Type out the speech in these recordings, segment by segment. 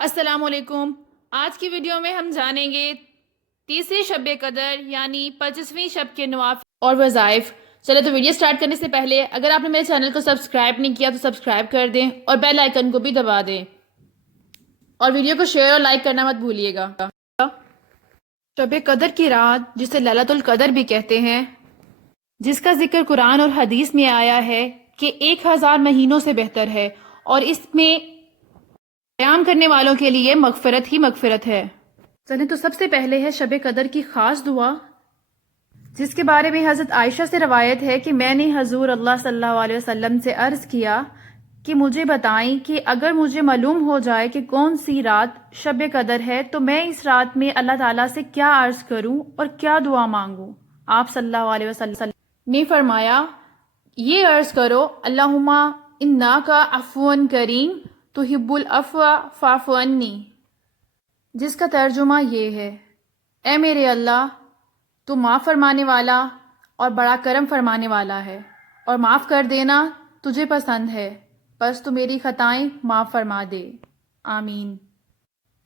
السلام علیکم۔ آج کی ویڈیو میں ہم جانیں گے تیسری شب قدر یعنی 25ویں شب کے نوافل اور وظائف۔ چلے تو ویڈیو سٹارٹ کرنے سے پہلے اگر آپ نے میرے چینل کو سبسکرائب نہیں کیا تو سبسکرائب کر دیں اور بیل آئیکن کو بھی دبا دیں اور ویڈیو کو شیئر اور لائک کرنا مت بھولیے گا۔ شب قدر کی رات جسے لیلۃ القدر بھی کہتے ہیں، جس کا ذکر قرآن اور حدیث میں آیا ہے کہ 1000 مہینوں سے بہتر ہے اور اس میں قیام کرنے والوں کے لیے مغفرت ہی مغفرت ہے۔ چلیں تو سب سے پہلے ہے شب قدر کی خاص دعا، جس کے بارے میں حضرت عائشہ سے روایت ہے کہ میں نے حضور اللہ صلی اللہ علیہ وسلم سے عرض کیا کہ مجھے بتائیں کہ اگر مجھے معلوم ہو جائے کہ کون سی رات شب قدر ہے تو میں اس رات میں اللہ تعالیٰ سے کیا عرض کروں اور کیا دعا مانگوں۔ آپ صلی اللہ علیہ وسلم نے فرمایا، یہ عرض کرو، اللہم انکا عفو کریم تحب العفو فاعف عنی، جس کا ترجمہ یہ ہے، اے میرے اللہ، تو معاف فرمانے والا اور بڑا کرم فرمانے والا ہے اور معاف کر دینا تجھے پسند ہے، بس تو میری خطائیں معاف فرما دے، آمین۔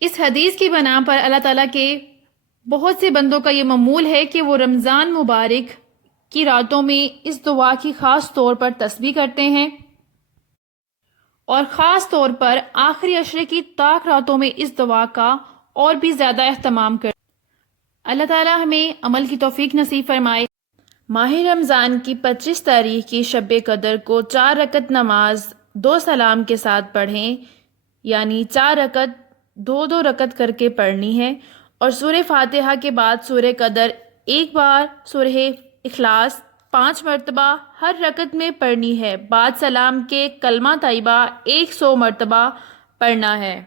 اس حدیث کی بنا پر اللہ تعالیٰ کے بہت سے بندوں کا یہ معمول ہے کہ وہ رمضان مبارک کی راتوں میں اس دعا کی خاص طور پر تسبیح کرتے ہیں اور خاص طور پر آخری عشرے کی طاق راتوں میں اس دعا کا اور بھی زیادہ اہتمام کرتے ہیں۔ اللہ تعالیٰ ہمیں عمل کی توفیق نصیب فرمائے۔ ماہ رمضان کی 25 تاریخ کی شب قدر کو 4 رکعت نماز 2 سلام کے ساتھ پڑھیں، یعنی 4 رکعت 2 رکعت کر کے پڑھنی ہے، اور سورہ فاتحہ کے بعد سورہ قدر ایک بار، سورہ اخلاص 5 مرتبہ ہر رکعت میں پڑھنی ہے، بعد سلام کے کلمہ طیبہ 100 مرتبہ پڑھنا ہے۔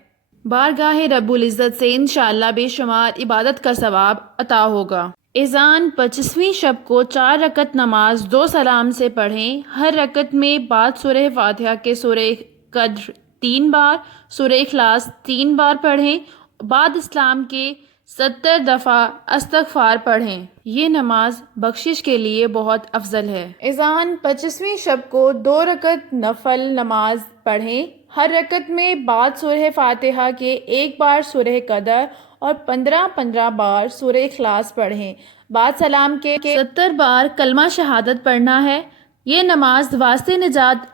بارگاہ رب العزت سے انشاءاللہ بے شمار عبادت کا ثواب عطا ہوگا۔ اذان 25ویں شب کو 4 رکعت نماز 2 سلام سے پڑھیں، ہر رکعت میں بعد سورہ فاتحہ کے سورہ قدر 3 بار، سورہ اخلاص 3 بار پڑھیں، بعد اسلام کے 70 دفعہ استغفار پڑھیں۔ یہ نماز بخشش کے لیے بہت افضل ہے۔ اذان 25ویں شب کو 2 رکعت نفل نماز پڑھیں، ہر رکعت میں بعد سورہ فاتحہ کے 1 بار سورہ قدر اور 15 بار سورہ اخلاص پڑھیں، بعد سلام کے 70 بار کلمہ شہادت پڑھنا ہے۔ یہ نماز واسطے نجات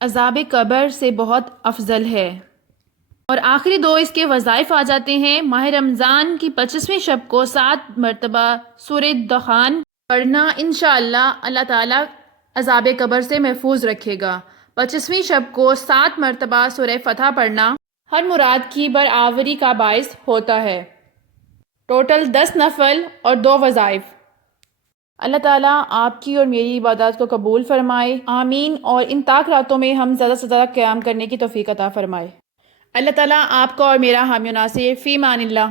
عذاب قبر سے بہت افضل ہے۔ اور آخری 2 اس کے وظائف آ جاتے ہیں۔ ماہ رمضان کی 25ویں شب کو 7 مرتبہ سورہ دخان پڑھنا، انشاءاللہ اللہ تعالیٰ عذاب قبر سے محفوظ رکھے گا۔ 25ویں شب کو 7 مرتبہ سورہ فتح پڑھنا ہر مراد کی برآوری کا باعث ہوتا ہے۔ ٹوٹل 10 نفل اور 2 وظائف۔ اللہ تعالیٰ آپ کی اور میری عبادات کو قبول فرمائے، آمین، اور ان طاق راتوں میں ہم زیادہ سے زیادہ قیام کرنے کی توفیق عطا فرمائے۔ اللہ تعالیٰ آپ کو اور میرا حامی و ناصر، فی امان اللہ۔